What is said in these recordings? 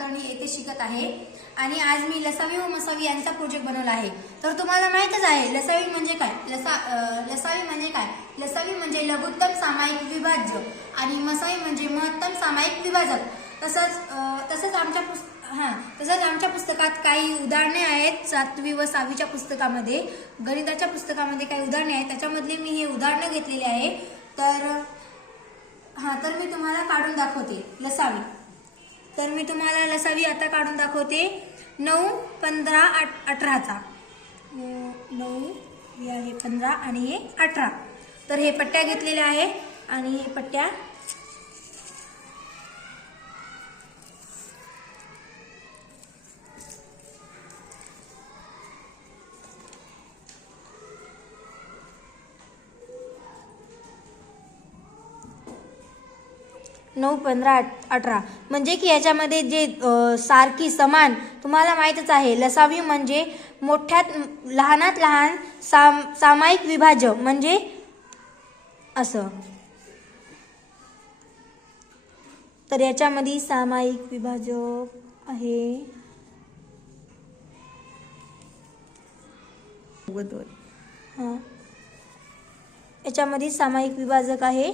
तळणी येथे शिकत आहे आणि आज मी लसावी व मसावी यांचा प्रोजेक्ट बनवला आहे। तर तुम्हाला माहितच आहे लसावी म्हणजे काय, लसावी म्हणजे काय, लसावी म्हणजे लघुत्तम सामायिक विभाज्य आणि मसावी म्हणजे महत्तम सामायिक विभाजक। तसंच आमच्या पुस्तकात काही उदाहरणे आहेत। 7वी व 6वीच्या पुस्तकामध्ये, गणिताच्या पुस्तकामध्ये काही उदाहरणे आहेत, त्याच्यामधले मी हे उदाहरण घेतलेले आहे। तर मी तुम्हाला काढून दाखवते लसावी। तर मी तुम्हाला लसावी आता काढून दाखवते 9, 15, 18चा। 9 हे आहे 15 आणि हे 18। तर हे पट्ट्या घेतलेल्या आहे आणि हे पट्ट्या नऊ 15 18 म्हणजे की याच्यामध्ये जे सारखी समान तुम्हाला माहीतच आहे। लसावी म्हणजे लहानात लहान सामायिक विभाज्य म्हणजे असं। तर याच्यामध्ये सामायिक विभाजक आहे याच्यामध्ये सामायिक विभाजक आहे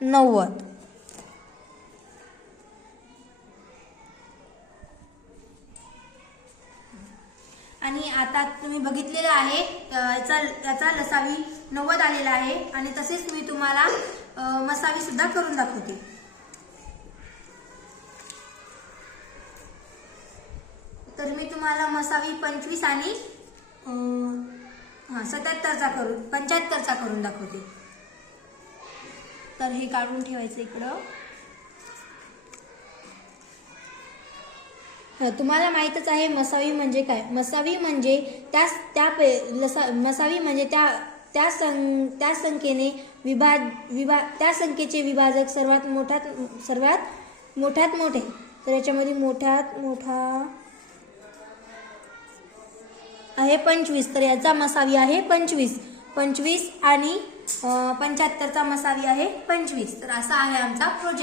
90। आणि आता तुम्ही बघितलेलं आहे याचा लसावी 90 आलेला आहे आणि तसेच मी तुम्हाला मसावी सुद्धा करून दाखवते। तर मी तुम्हाला मसावी 25 आणि 75चा करून दाखवते। तर हे काढून ठेवायचं इकडं। तुम्हाला माहीतच आहे मसावी म्हणजे काय। मसावी म्हणजे त्या संख्येने त्या संख्येचे विभाजक सर्वात मोठ्यात मोठे। तर याच्यामध्ये मोठ्यात मोठा आहे 25। तर याचा मसावी आहे 25 आणि 75चा मसावी आहे 25। तर असा आहे आमचा प्रोजेक्ट।